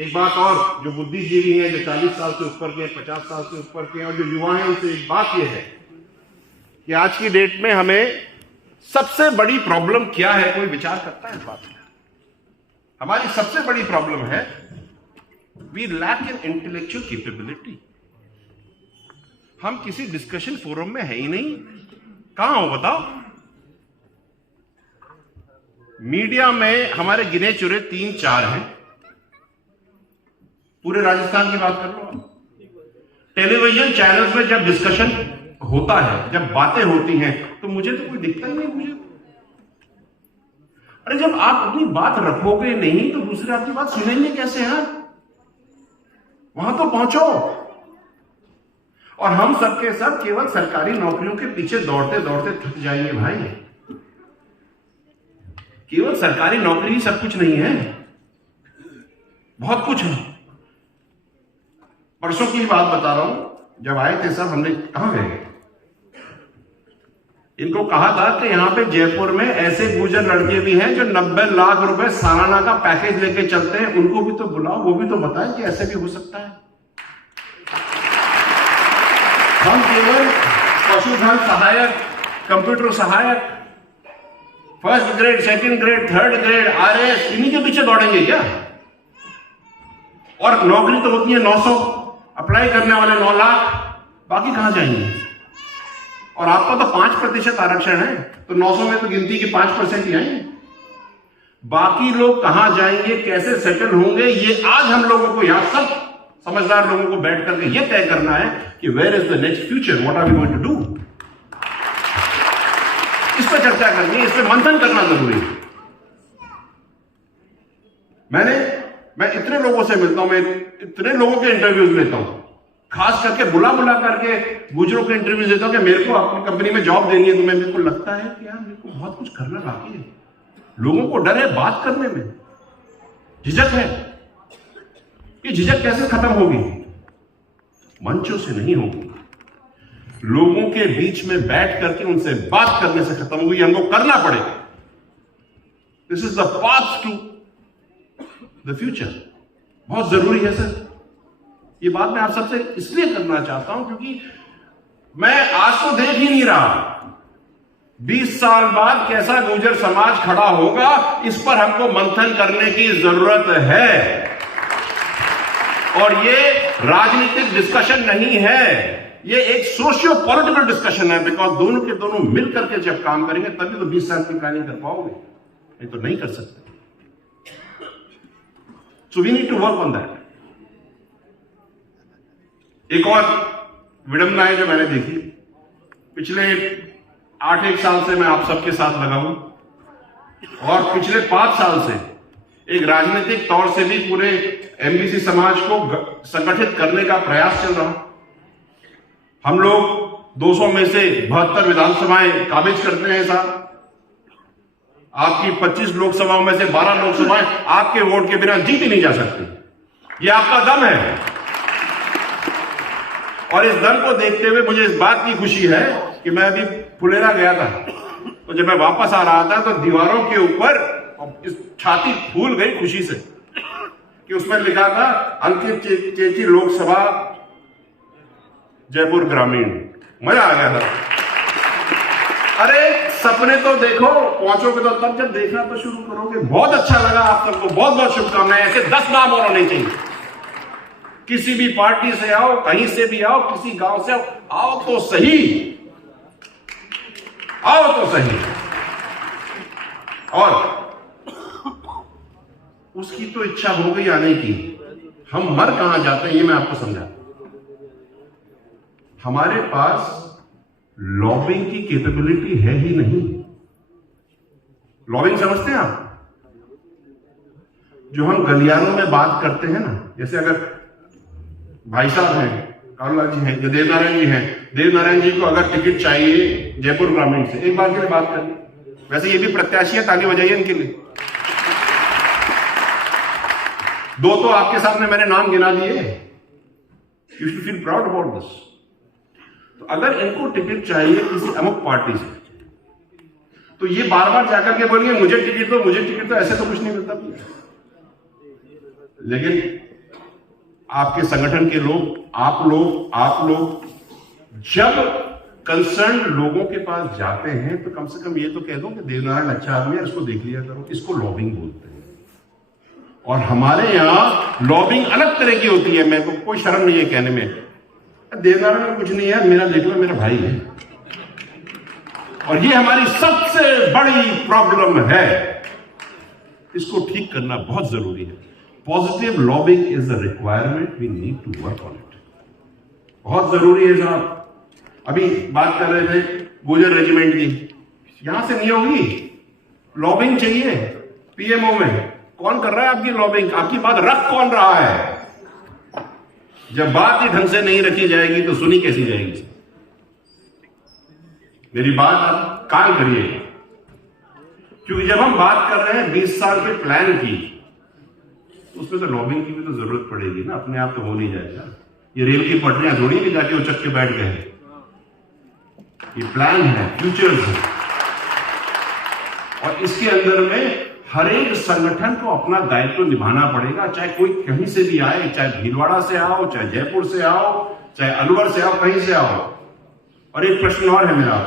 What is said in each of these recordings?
एक बात और, जो बुद्धिजीवी हैं, जो 40 साल से ऊपर के, 50 साल से ऊपर के और जो युवा हैं, उनसे एक बात यह है कि आज की डेट में हमें सबसे बड़ी प्रॉब्लम क्या है, कोई विचार करता है इस बात में? हमारी सबसे बड़ी प्रॉब्लम है we lack in intellectual capability. हम किसी डिस्कशन फोरम में है ही नहीं। कहां हो बताओ? मीडिया में हमारे गिने चुने 3-4 हैं। पूरे राजस्थान की बात कर लो। टेलीविजन चैनल्स में जब डिस्कशन होता है, जब बातें होती हैं, तो मुझे तो कोई दिखता ही नहीं। मुझे अरे जब आप अपनी बात रखोगे नहीं तो दूसरे आपकी बात सुनेंगे कैसे? हैं वहां तो पहुंचो। और हम सबके सब केवल सरकारी नौकरियों के पीछे दौड़ते दौड़ते थक जाएंगे भाई। केवल सरकारी नौकरी ही सब कुछ नहीं है, बहुत कुछ है। परसों की बात बता रहा हूं, जब आए थे सब, हमने कहां गए, इनको कहा था कि यहां पे जयपुर में ऐसे गुजर लड़के भी हैं जो 90 लाख रुपए सालाना का पैकेज लेके चलते हैं, उनको भी तो बुलाओ, वो भी तो बताएं कि ऐसे भी हो सकता है। हम केवल पशुधन सहायक, कंप्यूटर सहायक, first grade, second grade, third grade, RS, इन्हीं के पीछे दौड़ेंगे क्या? और नौकरी तो होती है 900, अप्लाई करने वाले 9 लाख, बाकी कहां जाएंगे? और आपका तो 5% आरक्षण है, तो 900 में तो गिनती के 5% ही आएंगे। बाकी लोग कहां जाएंगे, कैसे सेटल होंगे, ये आज हम लोगों को, यहां सब समझदार लोगों को बैठ करके ये तय करना है कि where is the next future, what are we going to do. इस पर चर्चा करनी है, इस पर मंथन करना जरूरी है। मैं इतने लोगों से मिलता हूं, मैं इतने लोगों के इंटरव्यूज लेता हूं, खास करके बुला करके गुजरों के इंटरव्यू देता हूं कि मेरे को अपनी कंपनी में जॉब देनी है, तो मेरे को लगता है कि यार मेरे को बहुत कुछ करना बाकी है। लोगों को डर है बात करने में, झिझक है। ये झिझक कैसे खत्म होगी? मंचों से नहीं होगी, लोगों के बीच में बैठ करके उनसे बात करने से खत्म होगी। हमको करना पड़ेगा। This is the path to the future. बहुत जरूरी है सर। ये बात मैं आप सबसे इसलिए करना चाहता हूं क्योंकि मैं आज तो देख ही नहीं रहा 20 साल बाद कैसा गुर्जर समाज खड़ा होगा, इस पर हमको मंथन करने की जरूरत है। और ये राजनीतिक डिस्कशन नहीं है, ये एक सोशियो पॉलिटिकल डिस्कशन है। बिकॉज दोनों के दोनों मिलकर के जब काम करेंगे तभी तो 20 साल की प्लानिंग कर पाओगे, नहीं तो नहीं कर सकते। So we need to work on that. एक और विडंबना है जो मैंने देखी, पिछले 8-1 साल से मैं आप सबके साथ लगा हूं, और पिछले 5 साल से एक राजनीतिक तौर से भी पूरे एमबीसी समाज को संगठित करने का प्रयास चल रहा। हम लोग 200 में से 72 विधानसभाएं काबिज करते हैं साहब। आपकी 25 लोकसभाओं में से 12 लोकसभाएं आपके वोट के बिना जीत ही नहीं जा सकती। ये आपका दम है। और इस दम को देखते हुए मुझे इस बात की खुशी है कि मैं अभी फुलेरा गया था, तो जब मैं वापस आ रहा था तो दीवारों के ऊपर इस छाती फूल गई खुशी से कि उसमें लिखा था अंकित चेची लोकसभा जयपुर ग्रामीण। मजा आ गया था। अरे सपने तो देखो, पहुंचोगे तो तब जब देखना तो शुरू करोगे। बहुत अच्छा लगा आप सबको, बहुत बहुत शुभकामनाएं। ऐसे 10 नाम और होने चाहिए। किसी भी पार्टी से आओ, कहीं से भी आओ, किसी गांव से आओ तो सही, आओ तो सही। और उसकी तो इच्छा हो गई आने की, हम मर कहां जाते हैं ये मैं आपको समझा। हमारे पास लॉबिंग की कैपेबिलिटी है ही नहीं। लॉबिंग समझते हैं आप? जो हम गलियारों में बात करते हैं ना, जैसे अगर भाई साहब हैं, कालूलाल जी हैं, देवनारायण जी हैं, देवनारायण जी को अगर टिकट चाहिए जयपुर ग्रामीण से, एक बार के लिए बात करिए। वैसे ये भी प्रत्याशी है, ताली बजाइए इनके लिए। 2 तो आपके सामने मैंने नाम गिना दिए। You should feel proud about this. तो अगर इनको टिकट चाहिए किसी अमुक पार्टी से, तो ये बार बार जाकर के बोलेंगे मुझे टिकट दो, मुझे टिकट दो, ऐसे तो कुछ नहीं मिलता। लेकिन आपके संगठन के लोग, आप लोग जब कंसर्न लोगों के पास जाते हैं तो कम से कम ये तो कह दो कि देवनारायण अच्छा आदमी है, इसको देख लिया करो। इसको लॉबिंग बोलते हैं। और हमारे यहां लॉबिंग अलग तरह की होती है। मेरे को कोई शर्म नहीं है कहने में, देवनारायण में कुछ नहीं है, मेरा देख लो, मेरा भाई है। और ये हमारी सबसे बड़ी प्रॉब्लम है, इसको ठीक करना बहुत जरूरी है। Positive lobbying is a requirement, we need to work on it. बहुत जरूरी है साहब। अभी बात कर रहे थे गुजर रेजिमेंट की, यहां से नहीं होगी, लॉबिंग चाहिए। पीएमओ में कौन कर रहा है आपकी लॉबिंग? आपकी बात रख कौन रहा है? जब बात ही ढंग से नहीं रखी जाएगी तो सुनी कैसी जाएगी? मेरी बात आप कान करिए, क्योंकि जब हम बात कर रहे हैं 20 साल के प्लान की, तो उसमें तो लॉबिंग की भी तो जरूरत पड़ेगी ना। अपने आप तो हो नहीं जाएगा। ये रेल की पटरियां थोड़ी भी जाके उचक के बैठ गए। ये प्लान है, फ्यूचर्स है, और इसके अंदर में हर एक संगठन को अपना दायित्व निभाना पड़ेगा। चाहे कोई कहीं से भी आए, चाहे भीलवाड़ा से आओ, चाहे जयपुर से आओ, चाहे अलवर से आओ, कहीं से आओ। और एक प्रश्न और है मेरा,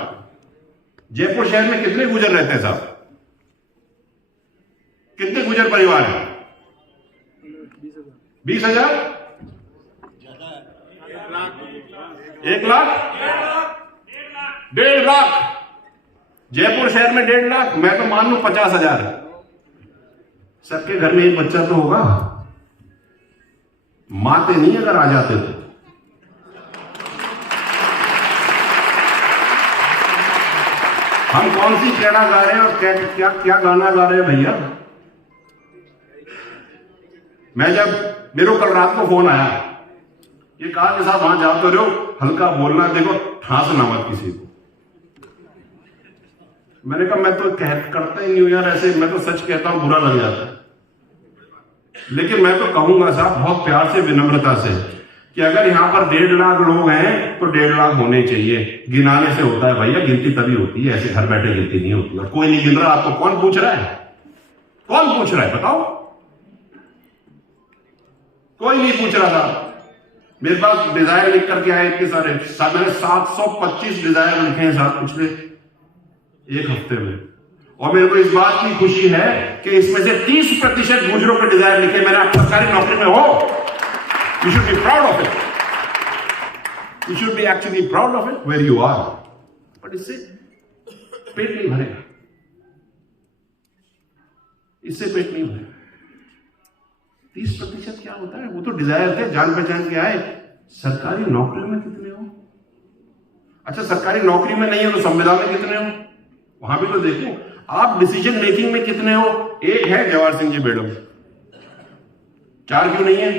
जयपुर शहर में कितने गुजर रहते हैं साहब? कितने गुजर परिवार हैं? 20,000? 1 लाख? 1.5 लाख? जयपुर शहर में 1.5 लाख? मैं तो मान लूं 50,000। सबके घर में एक बच्चा तो होगा। माते नहीं अगर आ जाते तो। हम कौन सी क्रीड़ा गा रहे हैं और क्या क्या गाना गा रहे हैं भैया? मैं जब मेरे को कल रात को फोन आया, ये कहा कि साहब वहां जाते रहो, हल्का बोलना, देखो ठांसना मत किसी को। मैंने कहा मैं तो करता ही नहीं हूं यार ऐसे, मैं तो सच कहता हूं, बुरा लग जाता है। लेकिन मैं तो कहूंगा साहब बहुत प्यार से, विनम्रता से, कि अगर यहां पर 1.5 लाख लोग हैं तो 1.5 लाख होने चाहिए। गिनाने से होता है भैया, गिनती तभी होती है, ऐसे घर बैठे गिनती नहीं होती है। कोई नहीं गिन रहा, आपको कौन पूछ रहा है? कौन पूछ रहा है बताओ? कोई नहीं पूछ रहा था। मेरे पास डिजायर लिख करके आए इतने सारे, मैंने 725 डिजायर लिखे हैं साहब पिछले 1 हफ्ते में। और मेरे को इस बात की खुशी है कि इसमें से 30% गुजरों के डिजायर लिखे। मैंने आप सरकारी नौकरी में हो, you should be proud of it. You should be actually proud of it where you are. But इससे पेट नहीं भरेगा, इससे पेट नहीं भरेगा। 30% क्या होता है? वो तो डिजायर थे, जान पहचान के आए। सरकारी नौकरी में कितने हो? अच्छा सरकारी नौकरी में नहीं हो तो संविदा में कितने हो? वहां भी तो देखो। आप डिसीजन मेकिंग में कितने हो? एक है जवाहर सिंह जी मैडम, 4 क्यों नहीं है?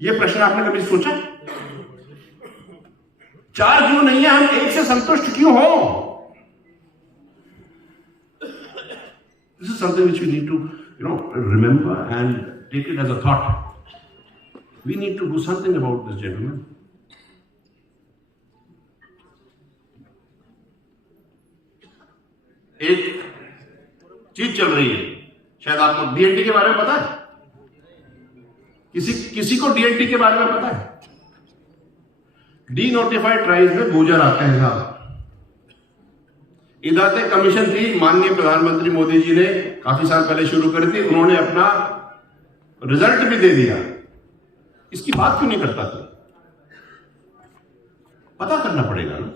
ये प्रश्न आपने कभी सोचा? 4 क्यों नहीं है? हम 1 से संतुष्ट क्यों हो? This is something which we need to, remember and take it as a thought. We need to do something about this, gentlemen. एक चीज चल रही है, शायद आपको डीएनटी के बारे में पता है? किसी को डीएनटी के बारे में पता है? डी नोटिफाइड ट्राइब्स में गुजर आते हैं साहब। इदाते कमीशन थी, माननीय प्रधानमंत्री मोदी जी ने काफी साल पहले शुरू करी थी। उन्होंने अपना रिजल्ट भी दे दिया। इसकी बात क्यों नहीं करता था? पता करना पड़ेगा ना।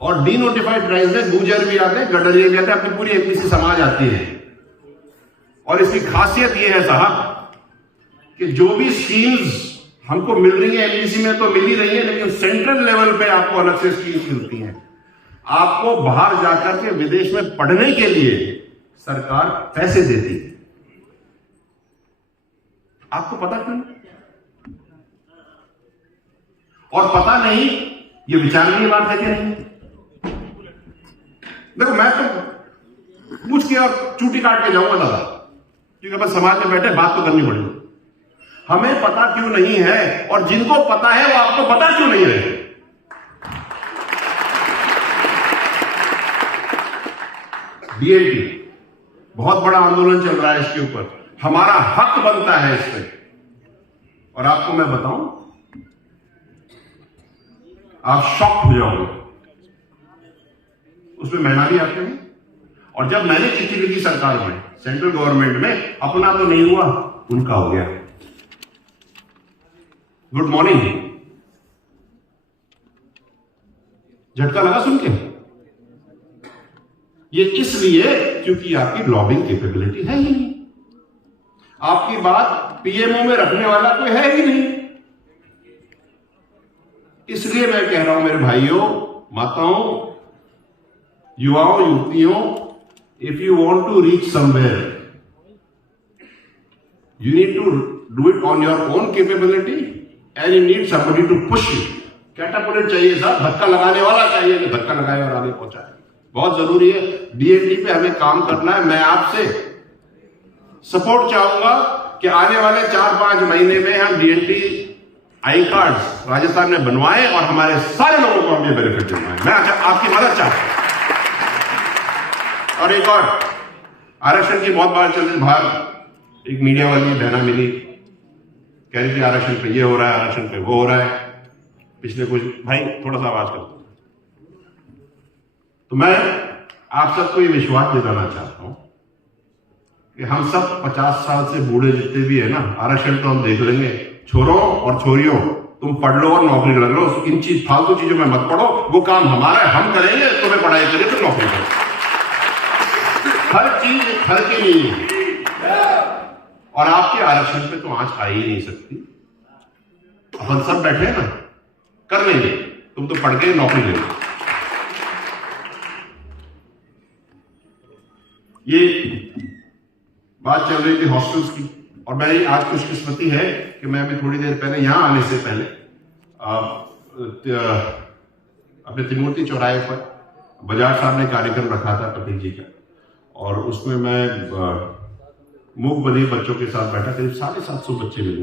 और डी नोटिफाइड ट्राइब्स में गुजर भी आते हैं, गडरिया भी आते हैं, अपनी पूरी एपीसी समाज आती है। और इसकी खासियत यह है साहब कि जो भी स्कीम्स हमको मिल रही है एपीसी में तो मिल ही रही है, लेकिन सेंट्रल लेवल पे आपको अलग से स्कीम्स मिलती हैं। आपको बाहर जाकर के विदेश में पढ़ने के लिए सरकार पैसे देती है। आपको पता क्यों? और पता नहीं, ये विचारने की बात है कि नहीं? देखो मैं तो पूछ के और चूटी काट के जाऊंगा दादा, क्योंकि बस समाज में बैठे बात तो करनी पड़ेगी। हमें पता क्यों नहीं है? और जिनको पता है वो आपको पता क्यों नहीं है? डीएनटी बहुत बड़ा आंदोलन चल रहा है इसके ऊपर। हमारा हक बनता है इस पे। और आपको मैं बताऊं, आप शॉक हो जाओगे, उसमें महीना भी आते हैं। और जब मैंने चिट्ठी लिखी सरकार में, सेंट्रल गवर्नमेंट में, अपना तो नहीं हुआ, उनका हो गया। गुड मॉर्निंग, झटका लगा सुन के। ये इसलिए क्योंकि आपकी लॉबिंग कैपेबिलिटी है ही नहीं, आपकी बात पीएमओ में रखने वाला कोई है ही नहीं। इसलिए मैं कह रहा हूं मेरे भाइयों, माताओं, युवाओं, युवतियों, if you want to reach somewhere, you need to do it on your own capability and you need somebody to push you. कैटापुलेट चाहिए साहब, धक्का लगाने वाला चाहिए कि धक्का लगाए और आगे पहुंचाए। बहुत जरूरी है। डीएनटी पे हमें काम करना है। मैं आपसे सपोर्ट चाहूंगा कि आने वाले 4-5 महीने में हम डीएनटी आई कार्ड्स राजस्थान में बनवाएं और हमारे सारे लोगों को हम ये बेनिफिट दिलवाएं। मैं आपकी मदद चाहता हूं। और एक और आरक्षण की बहुत बात चल रही, बाहर एक मीडिया वाली बहना मिली, कह रही थी आरक्षण पे ये हो रहा है, आरक्षण पे वो हो रहा है। पिछले कुछ, भाई थोड़ा सा आवाज करता हूं। तो मैं आप सबको ये विश्वास दिलाना चाहता हूं कि हम सब 50 साल से बूढ़े जितने भी है ना, आरक्षण तो हम देख लेंगे। छोरों और छोरियों, तुम पढ़ लो और नौकरी लग लो, इन फालतू चीजों में मत पढ़ो। वो काम हमारा है, हम करेंगे। तुम्हें पढ़ाई करिए तो नौकरी करो। हर चीज हर के लिए। और आपके आरक्षण पे तो आंच आ ही नहीं सकती। अपन सब बैठे हैं ना, कर लेंगे। तुम तो पढ़ के नौकरी ले लो। ये बात चल रही थी हॉस्टल्स की, और मेरी आज खुशकिस्मती है कि मैं अभी थोड़ी देर पहले, यहां आने से पहले, अपने त्रिमूर्ति चौराहे पर बजाज साहब ने कार्यक्रम रखा था प्रतीक जी का, और उसमें मैं मूक बधिर बच्चों के साथ बैठा। करीब 750 बच्चे मिले।